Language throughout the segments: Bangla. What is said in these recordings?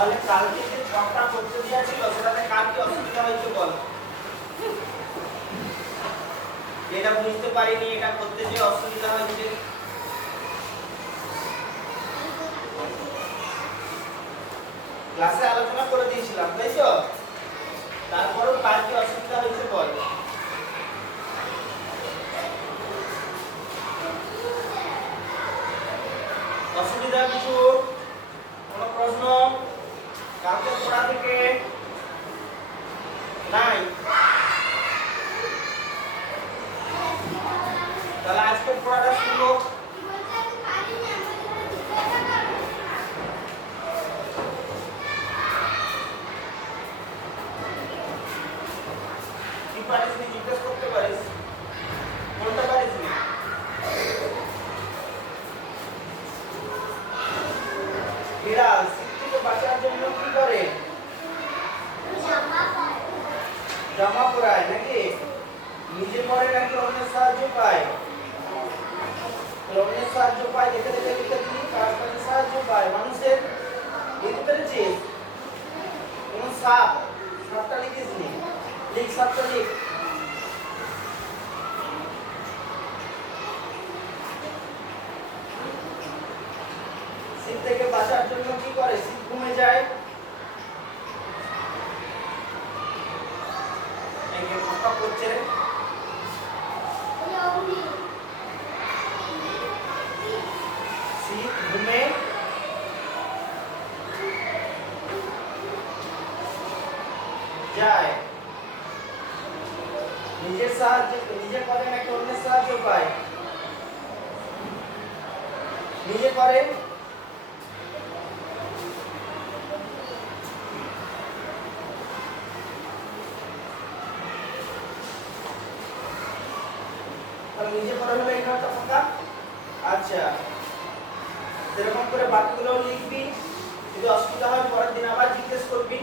তাহলে কালকে যে ছকটা করতে দেওয়া ছিল সেটাতে কার কি অসুবিধা হয়েছে বল। এটা বুঝতে পারিনি, এটা করতে যে অসুবিধা হয়েছে। ক্লাসে আলোচনা করে দিয়েছিলাম, তাই তো? তারপরও কার কি অসুবিধা হয়েছে বল। অসুবিধা কিছু, কোনো প্রশ্ন কালকে পড়া থেকে নাই? তাহলে আজকে পড়াটা শুরু। কি পারিস নি জিজ্ঞেস করতে পারিস, কোনটা পারিস নি? বিড়াল শীত থেকে বাঁচার জন্য কি করে? জামা পরায় নাকি? নিজে পরে নাকি অন্যের সাহায্য পায়? অন্যের সাহায্য পায়, দেখে দেখে লিখে দিই কার কাছে সাহায্য পায়? মানুষের। লিখতে পেরেছিস? যেমন সাপ, সাপটা লিখিস নি, লিখ সাপটা লিখ। শীত থেকে বাঁচার জন্য কি করে? শীত ঘুমে যায়। এই যে কথা করছে রে, শীত ঘুমে যায়। নিজের সাহায্য নিজে করে নাকি অন্যের সাহায্য পায়? নিজে করে। তাহলে নিজে করে হলে এই ঘরটা ফাঁকা। আচ্ছা, সেরকম করে বাকিগুলো লিখবি, যদি অসুবিধা হয় পরের দিন আবার জিজ্ঞেস করবি,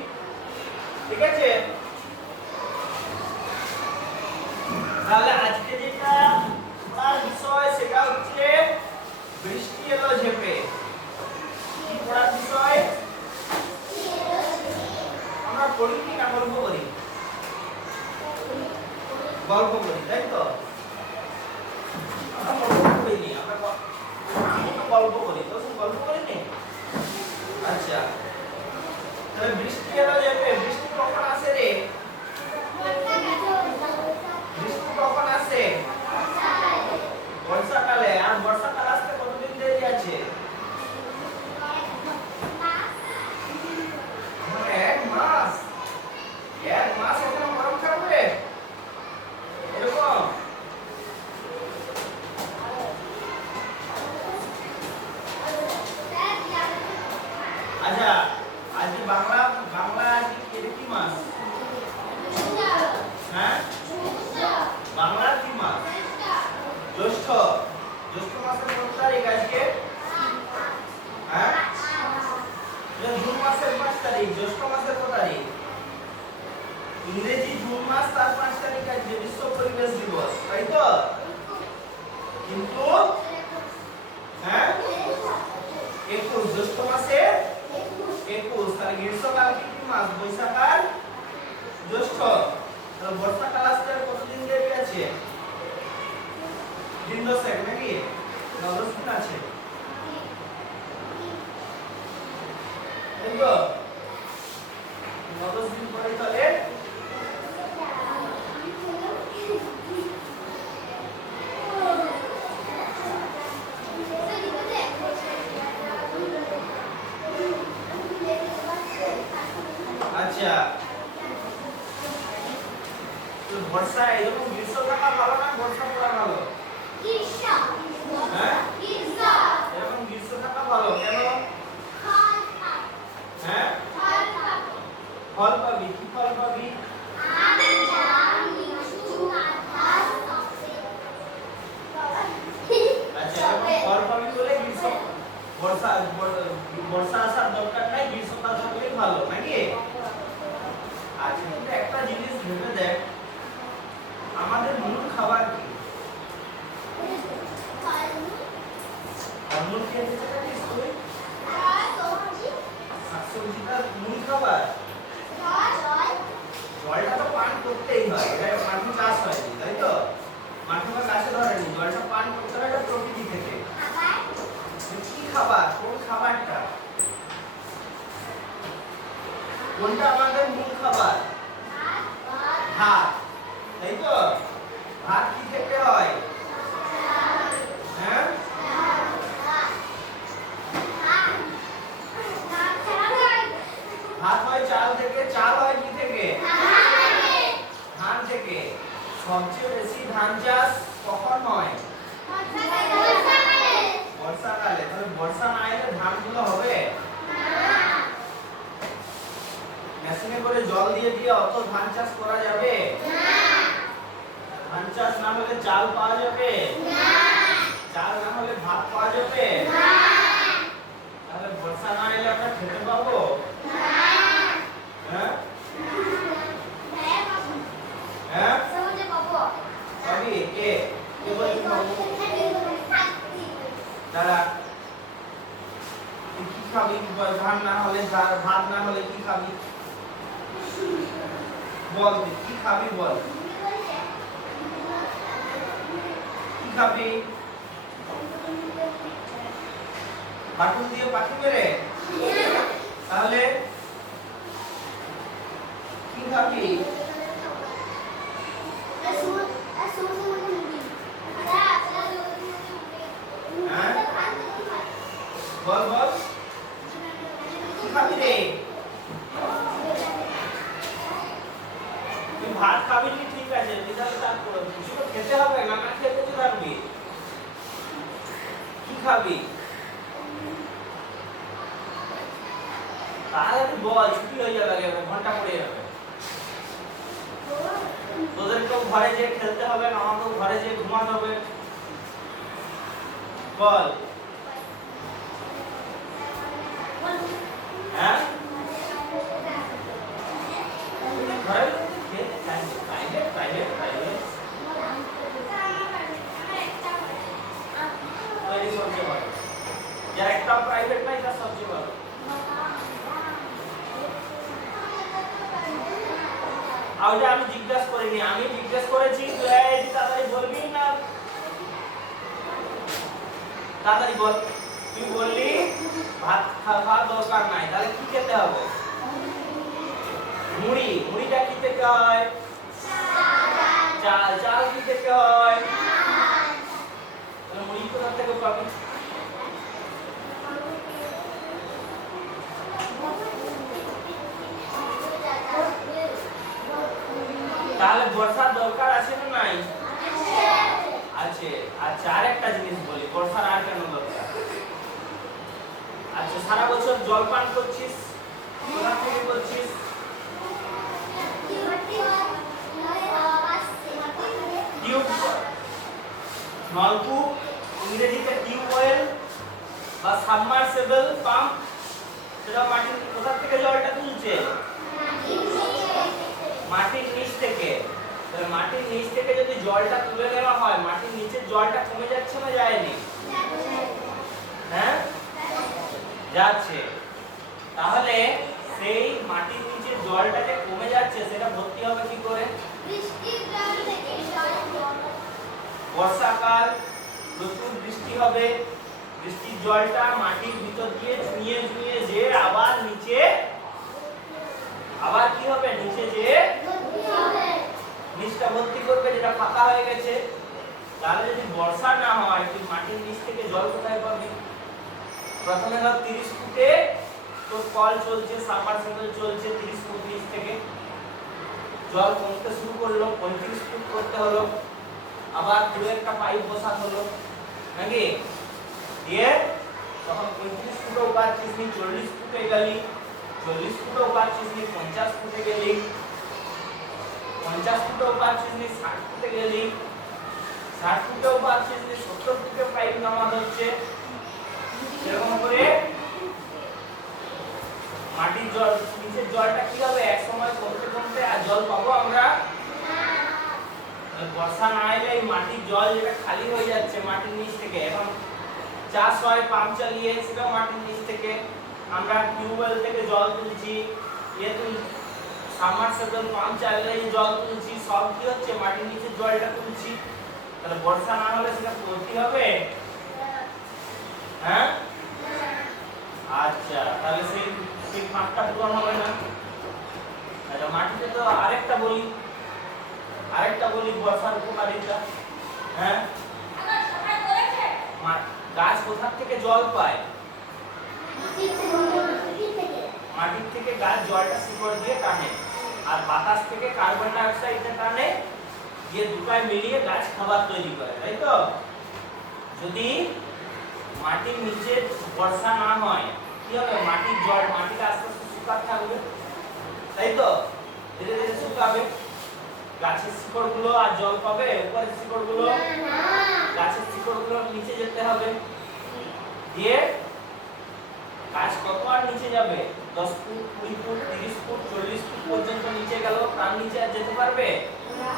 ঠিক আছে? তাহলে আজকে যেটা পড়ার বিষয় সেটা হচ্ছে বৃষ্টি এলো ঝেঁপে। কি পড়ার বিষয়? আমরা পড়ি কি না গল্প করি? গল্প করি, তাই তো? আমরা গল্প করিনি, আমরা গল্প করি, তো গল্প করিনি। আচ্ছা, তাহলে বৃষ্টি এলো ঝেঁপে, বৃষ্টি কখন আসে রে? বৃষ্টি কখন আসে? বর্ষাকালে। আর বর্ষাকাল আসতে কতদিন দেরি আছে? এক মাস। এক মাস ওখানে গরম থাকবে এরকম? আচ্ছা, আজকে বাংলা আজকে কি মাস? হ্যাঁ, বাংলার কি মাস? জ্যৈষ্ঠ। জ্যৈষ্ঠ মাসের কত তারিখ আজকে? হ্যাঁ, জুন মাসের 5 তারিখ। জ্যৈষ্ঠ মাসের কত তারিখ? ইংরেজি জুন মাস তার 5 তারিখ আজকে বিশ্ব পরিবেশ দিবস, তাই তো? কিন্তু হ্যাঁ 21 জ্যৈষ্ঠ মাসে 21। তাহলে গ্রীষ্মকাল কি মাস? বৈশাখ আর জ্যৈষ্ঠ। তাহলে বর্ষাকাল আসতে আর কতদিন দেরি আছে? দিন 10 নাকি? 10 দিন আছে, তাই তো? 10 দিন পরে তাহলে আচ্ছা, তো বর্ষা এরকম গ্রীষ্ম থাকা ভালো না বর্ষা পড়া ভালো? গ্রীষ্ম। হ্যাঁ, গ্রীষ্ম। এরকম গ্রীষ্ম থাকা ভালো কেন? হ্যাঁ, ফল পাবি। কি ফল পাবি? আম, জাম, লিচু, কাঁঠাল, আপেল। আচ্ছা, ফল পাবি বলে গ্রীষ্ম, বর্ষা আসার দরকার নাই, গ্রীষ্মকাল থাকলেই ভালো নাকি? আচ্ছা, কিন্তু একটা জিনিস ভেবে দেখ, আমাদের মূল খাবার কি? ফলমূল খেতে চাই স্কুলে? শাকসবজিটা ভাত কি থেকে হয়? হ্যাঁ, ভাত হয় চাল থেকে। চাল হয় কি থেকে? ধান থেকে। সবচেয়ে বেশি ধান চাষ কখন হয়? বর্ষাকালে। তাহলে বর্ষা না এলে ধানগুলো হবে? মেশিনে করে জল দিয়ে দিয়ে অত ধান চাষ করা যাবে? ধান চাষ না হলে চাল পাওয়া যাবে? চাল না হলে ভাত পাওয়া যাবে? তাহলে বর্ষা না এলে আমরা খেতে পাবো? হ্যাঁ, হ্যাঁ, পাবি। কে কে বলছি পাবো? দাঁড়া, তুই কি খাবি? ধান না হলে, ভাত না হলে কি খাবি? বল, তুই কি খাবি বল? কি খাবি? বাটুল দিয়ে পাখি মেরে? তাহলে কি খাবি? হ্যাঁ, বল বল, কি খাবি রে? তুই ভাত খাবি নি, ঠিক আছে, তাহলে তার কিছু তো খেতে হবে, না না খেতে তো থাকবি। কি খাবি? তাহলে তুই বল, ছুটি হয়ে যাবে, ঘন্টা পড়ে যাবে। তোদেরকেও ঘরে যেয়ে খেলতে হবে, আমাকেও ঘরে যেয়ে ঘুমাতে হবে। বল। হ্যাঁ, ঘরে খেলতে চাই, প্রাইভেট প্রাইভেট প্রাইভেট তৈরি সবচেয়ে ভালো। যার একটা প্রাইভেট নাই তার সবচেয়ে ভালো। আর ওটা আমি জিজ্ঞাসা করিনি, আমি জিজ্ঞাসা করেছি, তুই এই তাড়াতাড়ি বলবি না? তাড়াতাড়ি বল। তুই বললি ভাত খাওয়ার দরকার নাই, তাহলে কি খেতে হবে? মুড়ি। মুড়িটা কি থেকে হয়? চাল। চাল কি থেকে হয়? তাহলে মুড়ি কোথা থেকে পাবি? তাহলে বর্ষার দরকার আছে না নাই? আছে। আচ্ছা, আরেকটা জিনিস বলি, বর্ষার আর কেন দরকার? আচ্ছা, সারা বছর জল পান করছিস, কোথা থেকে করছিস? টিউব, নলকূপ, ইংরেজিতে টিউবওয়েল বা সাবমার্সিবল পাম্প। সেটা মাটির কোথা থেকে জলটা তুলছে? মাটির নিচ থেকে। তাহলে মাটির নিচ থেকে যদি জলটা তুলে নেওয়া হয়, মাটির নিচের জলটা কমে যাচ্ছে না যায়নি? হ্যাঁ, যাচ্ছে। তাহলে সেই মাটির নিচে জলটা যে কমে যাচ্ছে, সেটা ভর্তি হবে কি করে? বর্ষাকাল, প্রচুর বৃষ্টি হবে, বৃষ্টির জলটা মাটির ভিতর দিয়ে ঝুঁয়ে ঝুঁয়ে যে আবার নিচে, আবার কি হবে? নিচে যে নিচটা ভর্তি করবে, যেটা ফাঁকা হয়ে গেছে। তাহলে যদি বর্ষা না হয়, তুই মাটির নিচ থেকে জল কোথায় পাবি? প্রথমে ধর 30 ফুটে তোর কল চলছে, সাবমার্সিবল চলছে, 30 ফুট নিচ থেকে জল কমতে শুরু করলো, 35 ফুট করতে হলো, আবার দূরে একটা পাইপ বসাতে হলো, নাকি? দিয়ে তখন 35 ফুটেও পাচ্ছিস নি, 40 ফুটে গেলি, 40 ফুটেও পাচ্ছিস নি, 50 ফুটে গেলি, 50 ফুটেও পাচ্ছিস নি, 60 ফুটে গেলি, 60 ফুটেও পাচ্ছিস নি, 70 ফুটে পাইপ নামাতে হচ্ছে। এরকম করে মাটির জল, নিচের জলটা কি হবে? এক সময় কমতে কমতে আর জল পাবো আমরা? বর্ষা না এলে এই মাটির জল যেটা খালি হয়ে যাচ্ছে মাটির নিচ থেকে, এখন চাষ হয় পাম্প চালিয়ে, সেটা মাটির নিচ থেকে। আমরা টিউবওয়েল থেকে জল তুলছি, সাবমার্সিবল পাম্প চালিয়ে জল তুলছি, সব কি হচ্ছে? মাটির নিচের জলটা তুলছি। তাহলে বর্ষা না হলে সেটা ভর্তি হবে? হ্যাঁ, আচ্ছা, তাহলে সেই ফাঁকটা পূরণ হবে না। আচ্ছা, মাটিতে তো আরেকটা বলি বর্ষার উপকারিতা। জল পায়? মাটির থেকে গাছ জলটা শিকড় দিয়ে টানে, আর বাতাস থেকে কার্বন ডাই অক্সাইডটা টানে, দিয়ে দুটাই মিলিয়ে গাছ খাবার তৈরি করে, তাই তো? যদি মাটির নিচে বর্ষা না হয় কি হবে? মাটির জল, মাটিটা আস্তে আস্তে শুকাতে থাকবে, তাই তো? ধীরে ধীরে শুকাবে, গাছের শিকড়গুলো আর জল পাবে? উপরের শিকড়গুলো না, গাছের শিকড়গুলো নিচে যেতে হবে, দিয়ে গাছ কত আর নিচে যাবে? 10 ফুট, 20 ফুট, 30 ফুট, 40 ফুট পর্যন্ত নিচে গেল, তার নিচে আর যেতে পারবে না।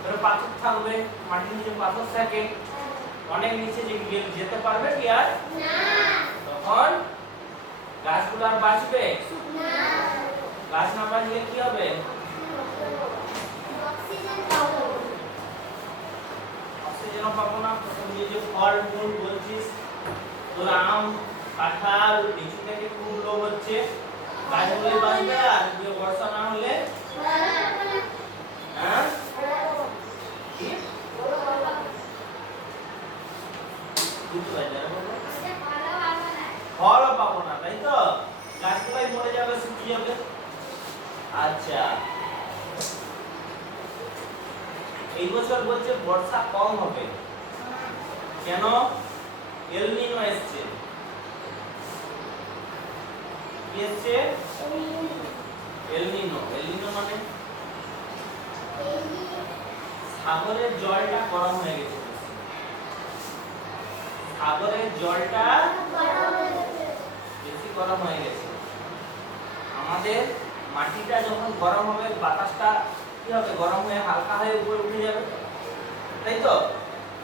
তাহলে পাথর থাকবে, মাটির নিচে পাথর থাকে, অনেক নিচে যেতে পারবে কি আর না? তখন গাছগুলো আর বাঁচবে না। গাছ না বাঁচলে কি হবে? অক্সিজেন পাবো না। প্রথম যে ফল মূল বলছিস, তোর আম, কাঁঠাল, লিচু থেকে খুব লোভ হচ্ছে, গাছগুলো বাঁচবে? আর বর্ষা না হলে হ্যাঁ ফলও পাবো না, তাই তো? গাছগুলাই মরে যাবে, শুকিয়ে যাবে। আচ্ছা, এই বছর বলছে বর্ষা কম হবে, কেন? এল নিনো এসছে। কি এসছে? এল নিনো। এল নিনো মানে সাগরের জলটা গরম হয়ে গেছে, সাগরের জলটা বেশি গরম হয়ে গেছে। আমাদের মাটিটা যখন গরম হবে, বাতাসটা কি হবে? গরম হয়ে হালকা হয়ে উপরে উঠে যাবে, তাই তো?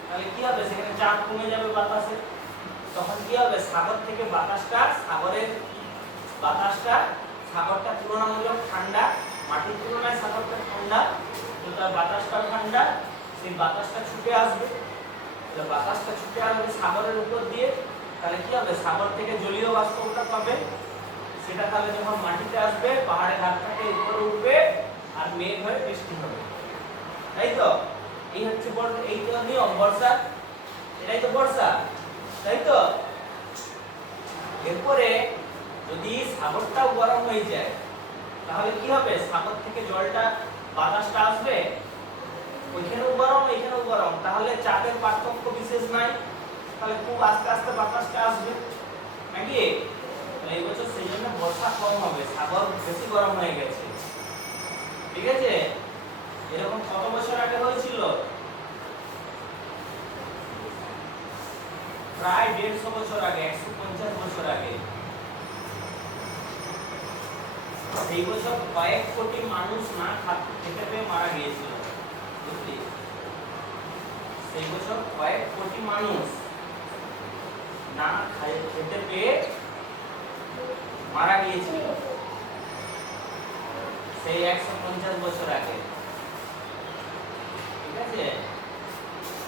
তাহলে কি হবে? সেখানে চাপ কমে যাবে বাতাসে, তখন কি হবে? সাগর থেকে বাতাসটা, সাগরটা তুলনামূলক ঠান্ডা, মাটির তুলনায় সাগরটা ঠান্ডা, তো তার বাতাসটা ঠান্ডা, সেই বাতাসটা ছুটে আসবে, বাতাসটা ছুটে আসবে সাগরের উপর দিয়ে, তাহলে কি হবে? সাগর থেকে জলীয় বাষ্পটা পাবে, সেটা তাহলে যখন মাটিতে আসবে, পাহাড়ের ঘাট থেকে উপরে উঠবে আর মেঘ হয়ে বৃষ্টি হবে, তাই তো? এই হচ্ছে এই তো নিয়ম বর্ষা, এটাই তো বর্ষা, তাই তো? এরপরে যদি সাগরটাও গরম হয়ে যায়, তাহলে কি হবে? সাগর থেকে জলটা, বাতাসটা আসবে, ওইখানেও গরম, এখানেও গরম, তাহলে চাপের পার্থক্য বিশেষ নাই, তাহলে খুব আস্তে আস্তে বাতাসটা আসবে, নাকি? এই বছর সেই জন্য বর্ষা কম হবে, সাগর বেশি গরম হয়ে গেছে, ঠিক আছে? এরকম কত বছর আগে হয়েছিল? প্রায় 150 বছর আগে, 150 বছর আগে। সেই বছর কয়েক কোটি মানুষ না খেতে পেয়ে মারা গিয়েছিল, বুঝলি? সেই বছর কয়েক কোটি মানুষ না খেতে পেয়ে মারা গিয়েছিল, সেই 150 বছর আগে, ঠিক আছে?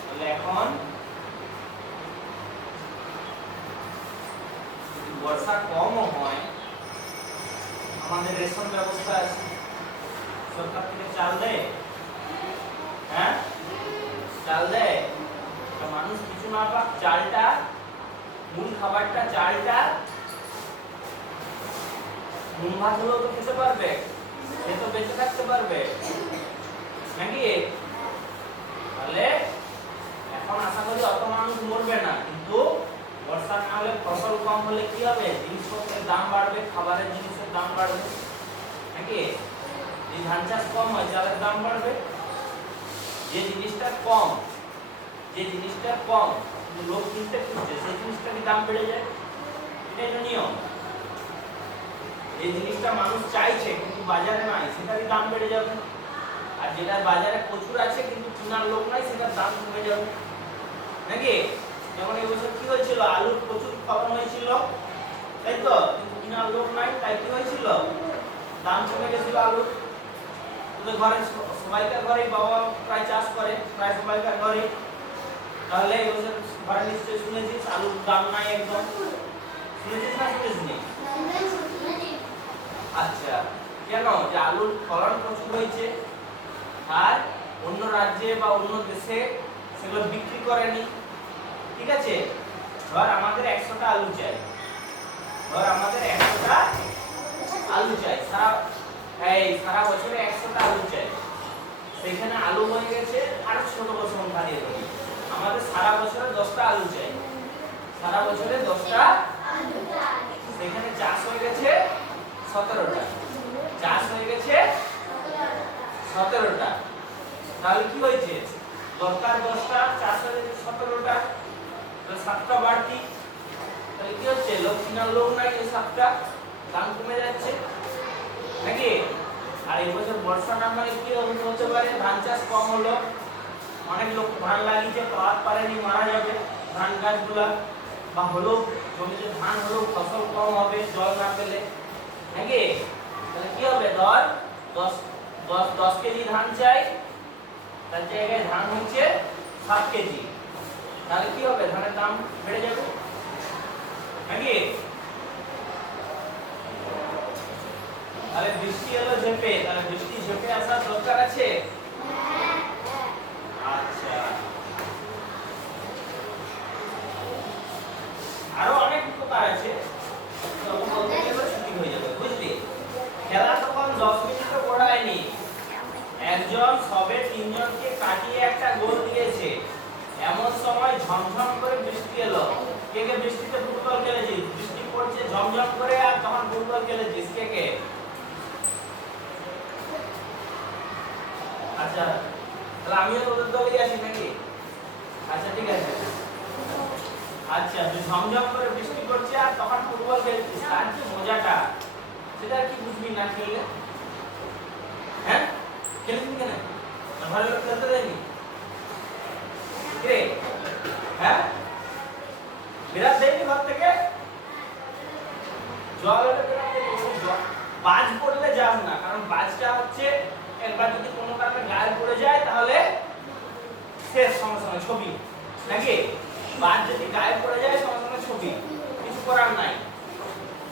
তাহলে এখন বর্ষা কমও হয়, আমাদের রেশন ব্যবস্থা আছে, সরকার থেকে চাল দেয়, হ্যাঁ চাল দেয়, মানুষ কিছু না পাক, চালটা, মূল খাবারটা, চালটা, নুন ভাত হলেও তো খেতে পারবে, সে তো বেঁচে থাকতে পারবে, নাকি? তাহলে এখন আশা করি অত মানুষ মরবে না, কিন্তু বর্ষা না হলে, ফসল কম হলে কি হবে? জিনিসপত্রের দাম বাড়বে, খাবারের জিনিসের দাম বাড়বে, নাকি? এই ধান চাষ কম হয়, চালের দাম বাড়বে, যে জিনিসটা কম, লোক কিনতে খুঁজছে, সেই জিনিসটার দাম বেড়ে যায়, এটাই তো নিয়ম। এই জিনিসটা মানুষ চাইছে কিন্তু বাজারে নাই, সেটারই দাম বেড়ে যাবে, আর যেটা বাজারে প্রচুর আছে কিন্তু কেনার লোক নাই, সেটার দাম কমে যাবে, নাকি? যেমন এই বছর কি হয়েছিল? আলুর প্রচুর ফলন হয়েছিল, তাই তো? কিন্তু কেনার লোক নাই, তাই কি হয়েছিল? দাম কমে গেছিল আলুর। তোদের ঘরে সবাইকার ঘরেই বাবা প্রায় চাষ করে, প্রায় সবাইকার ঘরে, তাহলে এই বছর ঘরে নিশ্চয়ই শুনেছিস আলুর দাম নাই একদম, শুনেছিস না শুনেছিস? আচ্ছা, কেন? যে আলুর ফলন প্রচুর হয়েছে, আর অন্য রাজ্যে বা অন্য দেশে সেগুলো বিক্রি করেনি, ঠিক আছে? ধর আমাদের 100টা আলু চাই, ধর আমাদের 100টা আলু চাই, সারা বছরে 100টা আলু চাই। সেখানে আলু হয়ে গেছে, আর ছোট বড় সংখ্যা দিয়ে দেবো, আমাদের সারা বছরে 10টা আলু চাই, সারা বছরে 10টা আলু চাই। সেখানে চাষ হয়ে গেছে 17টা, চাষ হয়ে গেছে 17টা। তাহলে কি হয়েছে, দরকার 10টা, চাষ হয়ে গেছে 17টা, তাহলে 7টা বাড়তি। তাহলে কি হচ্ছে, লক্ষ্মীনার লোক নাই, 7টা দাম কমে যাচ্ছে নাকি। আর এই বছর বর্ষা না হলে কি হতে পারে, ধান চাষ কম হলো, অনেক লোক ধান লাগিয়েছে পাওয়ার পারেনি, মারা যাবে ধান গাছগুলা, বা হলো জমিতে ধান হলো ফসল কম হবে জল না পেলে নাকি। তাহলে কি হবে, ধর 10 কেজি ধান চাই, তার জায়গায় ধান হচ্ছে 7 কেজি, তাহলে কি হবে, ধানের দাম বেড়ে যাবে নাকি। তাহলে বৃষ্টি এলো ঝেপে, তাহলে বৃষ্টি ঝেপে আসার দরকার আছে। আচ্ছা, আরো অনেক উপকার আছে, তখন বলতে গেলে ছুটি হয়ে যাবে, বুঝলি। খেলা তখন 10 মিনিটও পড়ায়নি, একজন সবে 3 জনকে কাটিয়ে একটা গোল দিয়েছে। এমন সময় ঝমঝম করে বৃষ্টি এলো। কে কে বৃষ্টিতে ফুটবল খেলেছিস? বৃষ্টি পড়ছে ঝমঝম করে, আর তখন ফুটবল খেলেছিস কে কে? আচ্ছা, তাহলে আমিও তোদের দলেই আসি নাকি? আচ্ছা ঠিক আছে। আচ্ছা, তুই ঝমঝম করে বৃষ্টি পড়ছে আর তখন ফুটবল খেলছিস, তার যে মজাটা সেটা কি বুঝবি না খেললে? হ্যাঁ, খেলছিস কেন? ঘরে লোক খেলতে দেয়নি রে? হ্যাঁ, বিরাট দেয়নি ঘর থেকে? জল হলে বিরাট দেয়নি, বাজ পড়লে যাস না, কারণ বাজটা হচ্ছে একবার যদি কোনো কারণে গায়ে পড়ে যায় তাহলে শেষ, সঙ্গে সঙ্গে ছবি নাকি। বাজ যদি গায়ে পড়ে যায় সঙ্গে সঙ্গে ছবি, কিছু করার নাই।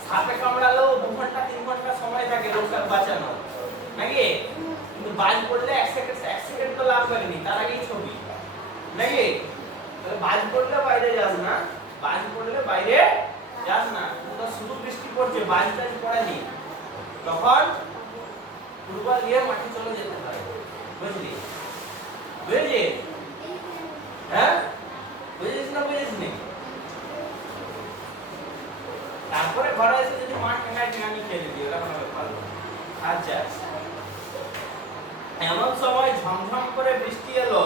সাপে কামড়ালেও 2 ঘন্টা 3 ঘন্টা সময় থাকে লোককে বাঁচানো নাকি, কিন্তু বাজ পড়লে 1 সেকেন্ড তো লাভ করেনি, তার আগেই ছবি নাকি। তাহলে বাজ পড়লে বাইরে যাস না, বাজ পড়লে বাইরে যাস না। তো শুধু বৃষ্টি পড়ছে, বাজ টাজ পড়েনি, তখন ফুটবল নিয়ে মাঠে চলে যেতে পারে, বুঝলি? বুঝলি? হ্যাঁ, বুঝেছিস না বুঝেছিস নি? তারপরে ঘরে এসে যদি মাঠ ঠেঙানি খেলে দিই, ওটা কোনো ব্যাপার না। আচ্ছা, এমন সময় ঝমঝম করে বৃষ্টি এলো।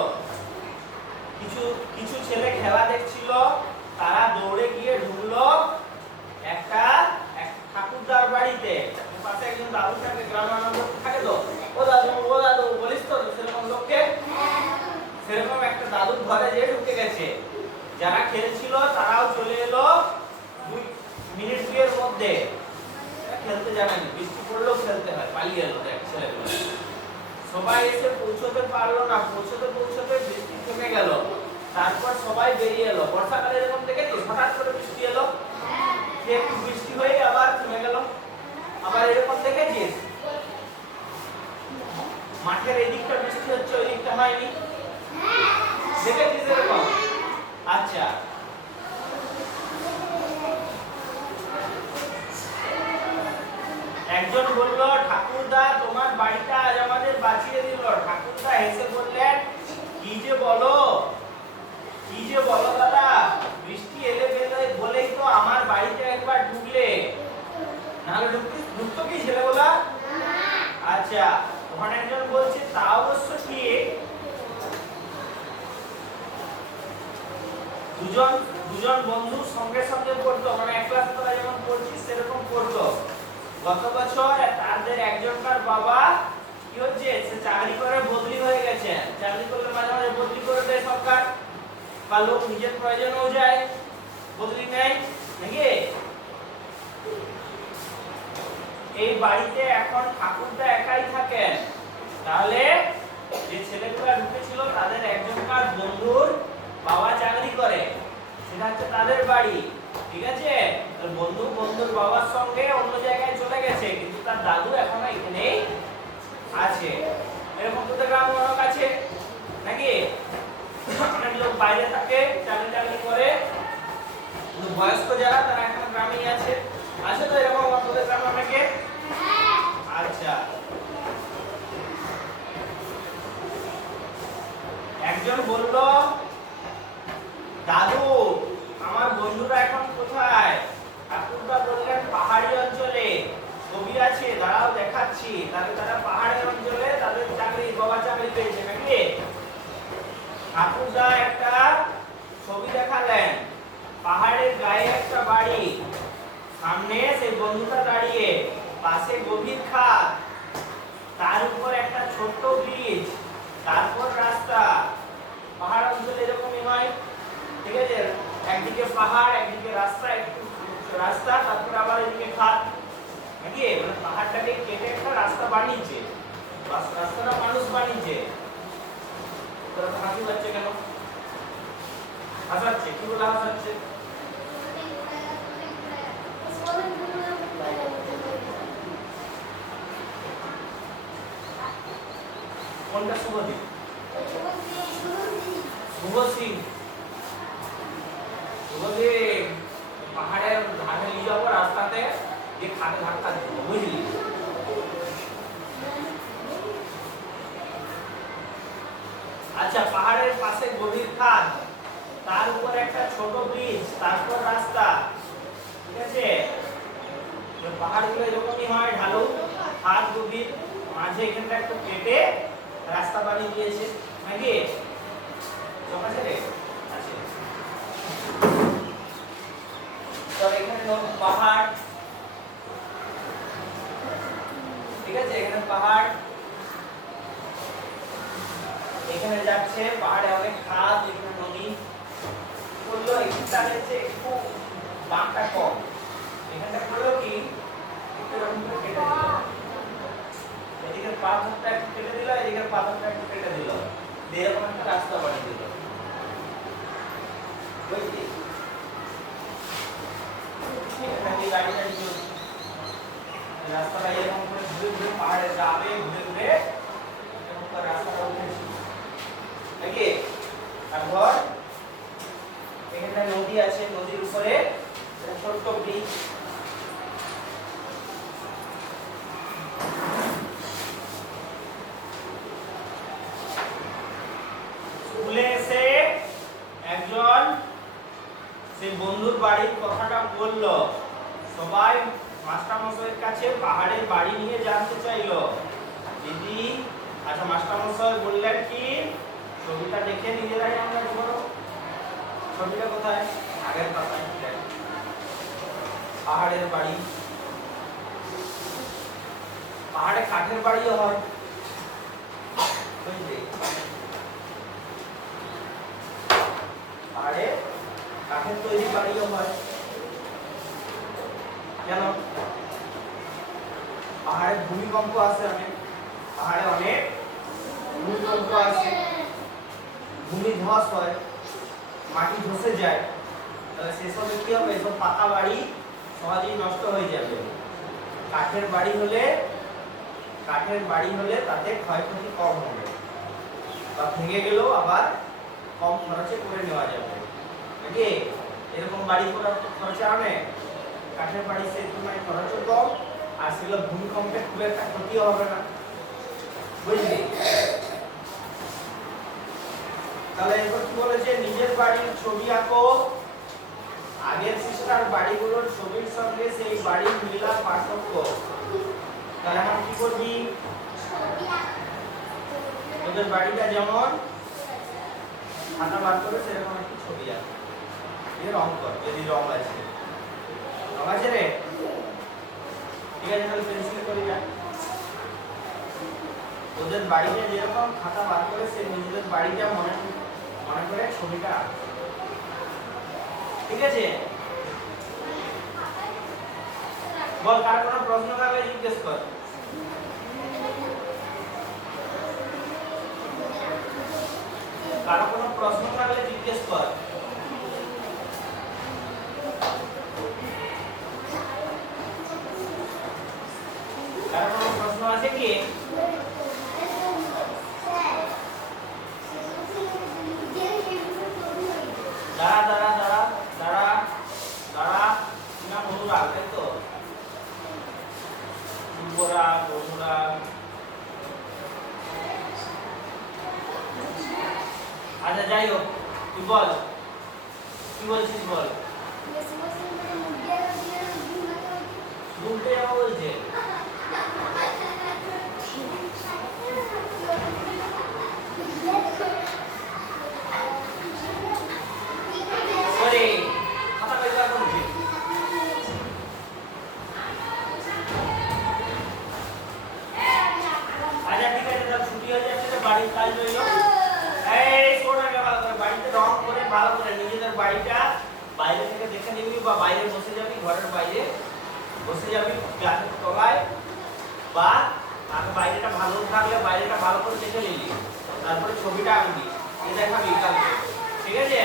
কিছু ছেলে খেলা দেখছিল, তারা দৌড়ে গিয়ে ঢুকলো একটা ঠাকুরদার বাড়িতে। পাশে একজন দাদু থাকে, গ্রামানন্দ থাকে, তো ও দাদু বলিস তো সেরকম লোককে। সেরকম একটা দাদুর ঘরে যে ঢুকে গেছে, যারা খেলছিল তারাও চলে এলো 2 মিনিট এর মধ্যে। খেলতে জানেনি, বৃষ্টি পড়লেও খেলতে হয়, পালিয়ে এলো দেখ ছেলেগুলো। সবাই এসে পৌঁছতে পারলো না, পৌঁছতে বৃষ্টি থেমে গেল। তারপর সবাই বেরিয়ে এলো। বর্ষাকালে এরকম দেখেছিস, হঠাৎ করে বৃষ্টি এলো, একটু বৃষ্টি হয়ে আবার থেমে গেল, আবার এরকম দেখেছিস? মাঠের এদিকটা বৃষ্টি হচ্ছে, ওই দিকটা হয়নি, দেখেছিস এরকম? আচ্ছা, একজন বলল, ঠাকুরদা তোমার বাড়িটা আজ আমাদের বাঁচিয়ে দিল। ঠাকুরদা হেসে বললেন, কি যে বলো দাদা, বৃষ্টি এলে বলেই তো আমার বাড়িতে একবার ঢুকলে, নাহলে ঢুকতো কি ছেলেগুলা? আচ্ছা, তখন একজন বলছে, তা অবশ্য ঠিক। দুজন বন্ধু সঙ্গে সঙ্গে পড়তো, মানে এক ক্লাসে তোরা যেমন পড়ছিস সেরকম পড়তো। গত বছর তাদের একজনকার বাবা কি হচ্ছে, সে চাকরি করে বদলি হয়ে গেছে। চাকরি করলে মাঝে মাঝে বদলি করে দেয় সরকার, বা লোক নিজের প্রয়োজনেও যায়, বদলি নেয় নাকি। এই বাড়িতে এখন ঠাকুরদা একাই থাকেন। তাহলে যে ছেলেগুলো ঢুকেছিল তাদের একজনকার বন্ধুর বাবা চাকরি করে, সেটা হচ্ছে তাদের বাড়ি, ঠিক আছে। বন্ধুর বাবার সঙ্গে অন্য জায়গায় চলে গেছে, কিন্তু তার দাদু এখনো এখানেই আছে। এরকম তো গ্রাম অনেক আছে নাকি, অনেক লোক বাইরে থাকে, চাকরি করে, বয়স্ক যারা তারা এখন গ্রামেই আছে। আছে তো এরকম আপনাদের গ্রামে অনেকে? আচ্ছা, একজন বলল, দাদু আমার বন্ধুরা এখন কোথায়? ঠাকুরদা বললেন পাহাড়ি অঞ্চলে। ছবি আছে, দাঁড়াও দেখাচ্ছি। তাহলে তারা পাহাড়ি অঞ্চলে তাদের চাকরি, বাবা চাকরি পেয়েছে নাকি? ঠাকুরদা একটা ছবি দেখালেন, পাহাড়ের গায়ে একটা বাড়ি, সামনে সেই বন্ধুটা দাঁড়িয়ে, পাশে গভীর খাদ, তার উপর একটা ছোট্ট ব্রিজ, তারপর রাস্তা। পাহাড় অঞ্চলে এরকমই হয়, ঠিক আছে? একদিকে পাহাড়, একদিকে রাস্তা, একটু রাস্তা, তারপর আবার এদিকে খাদ নাকি? মানে পাহাড়টাকে কেটে একটা রাস্তা বানিয়েছে, রাস্তাটা মানুষ বানিয়েছে। তোরা তো হাসি পাচ্ছে কেন? হাসাচ্ছে কি বলে হাসাচ্ছে? কোনটা শুভদীপ? শুভশ্রী। শুভদীপ পাহাড়ের ধারে নিয়ে যাবো, রাস্তাতে যে খাটে ধাক্কা দিব, বুঝলি? আচ্ছা, পাহাড়ের পাশে গভীর খাদ, তার উপর একটা ছোট ব্রিজ, তারপর রাস্তা, ঠিক আছে? পাহাড়গুলো এরকমই হয়, ঢালু, খাদ গভীর, মাঝে এখানটা একটু কেটে রাস্তা বানিয়ে দিয়েছে নাকি? আছে রে? আছে। তো এখানে পাহাড়, ঠিক আছে? এখানে পাহাড়, এখানে যাচ্ছে, পাহাড়ে অনেক খাদ, এখানে নদী। বললো এখানটা হচ্ছে একটু বাঁকটা কম, এখানটা করলো কি একটু এরকম করে কেটে দিল, এদিকে পাথরটা একটু কেটে দিল, এদিকে পাথরটা একটু কেটে দিল, এরকম একটা রাস্তা বানিয়ে দিল, বুঝলি? এখানে গাড়ি গাড়ি চলছে, রাস্তাটা এরকম করে ঘুরে ঘুরে পাহাড়ে যাবে, ঘুরে ঘুরে এরকম করে রাস্তাটা উঠেছে নাকি? তারপর এখানে নদী আছে, নদীর উপরে ছোট্ট ব্রিজ, স্কুলে এসে একজন সেই বন্ধুর বাড়ির কথাটা বলল, সবাই মাস্টারমশাইয়ের কাছে পাহাড়ের বাড়ি নিয়ে জানতে চাইলো। দিদি, আচ্ছা মাস্টারমশাই বললেন কি ছবিটা দেখে নিজেরাই আমরা করো। ছবিটা কোথায়? আগের পাতায়, পাহাড়ের বাড়ি। পাহাড়ে কাঠের বাড়িও হয়, বুঝলি? পাহাড়ে কাঠের তৈরি বাড়িও হয়। কেন? পাহাড়ে ভূমিকম্প আসে অনেক, পাহাড়ে অনেক ভূমিকম্প আসে, ভূমিধস হয়, মাটি ধসে যায়, তাহলে সেসব কি হবে? এসব পাকা বাড়ি সহজেই নষ্ট হয়ে যাবে। কাঠের বাড়ি হলে তাতে ক্ষয়ক্ষতি কম হবে, বা ভেঙে গেলেও আবার কম খরচে করে নেওয়া যাবে নাকি? এরকম বাড়ি করার তো খরচা অনেক, কাঠের বাড়ি সেই তুলনায় খরচও কম, আর সেগুলো ভূমিকম্পে খুব একটা ক্ষতিও হবে না, বুঝলি? তাহলে এবার কি বলেছে? নিজের বাড়ির ছবি আঁকো, আগের পৃষ্ঠার বাড়িগুলোর ছবির সঙ্গে সেই বাড়ির মিলার পার্থক্য। তাহলে এখন কি করবি? তোদের বাড়িটা যেমন খাতা বার করে সেরকম একটা ছবি আঁক, রং কর, যদি রং আছে। রং আছে রে? ঠিক আছে, তাহলে পেন্সিল করে যা। তোদের বাড়িটা যেরকম খাতা বার করে সেই নিজেদের বাড়িটা মনে করে ছবিটা, ঠিক আছে? বল, কার কোনো প্রশ্ন থাকলে জিজ্ঞেস কর। কার কোনো প্রশ্ন থাকলে জিজ্ঞেস কর। কার কোনো প্রশ্ন আছে কি? দাঁড়া, শুভরাত অনুরাগ। আচ্ছা যাই হোক, তুই বল কি বলছিস বল। ঘুরতে যাবো বলছে। ওরে খাতা পরিষ্কার করছি। আচ্ছা ঠিক আছে, তাহলে ছুটি হয়ে যাচ্ছে তো বাড়ির কাজ রইল। এই শোন আগে ভালো করে, বাড়িতে রং করে ভালো করে নিজেদের বাড়িটা বাইরে থেকে দেখে নিবি, বা বাইরে বসে যাবি, ঘরের বাইরে বসে যাবি গাছের তলায়, বা আগে বাইরেটা ভালো থাকলে বাইরেটা ভালো করে দেখে নিলি, তারপরে ছবিটা আঁকবি, এ দেখাবি কালকে, ঠিক আছে?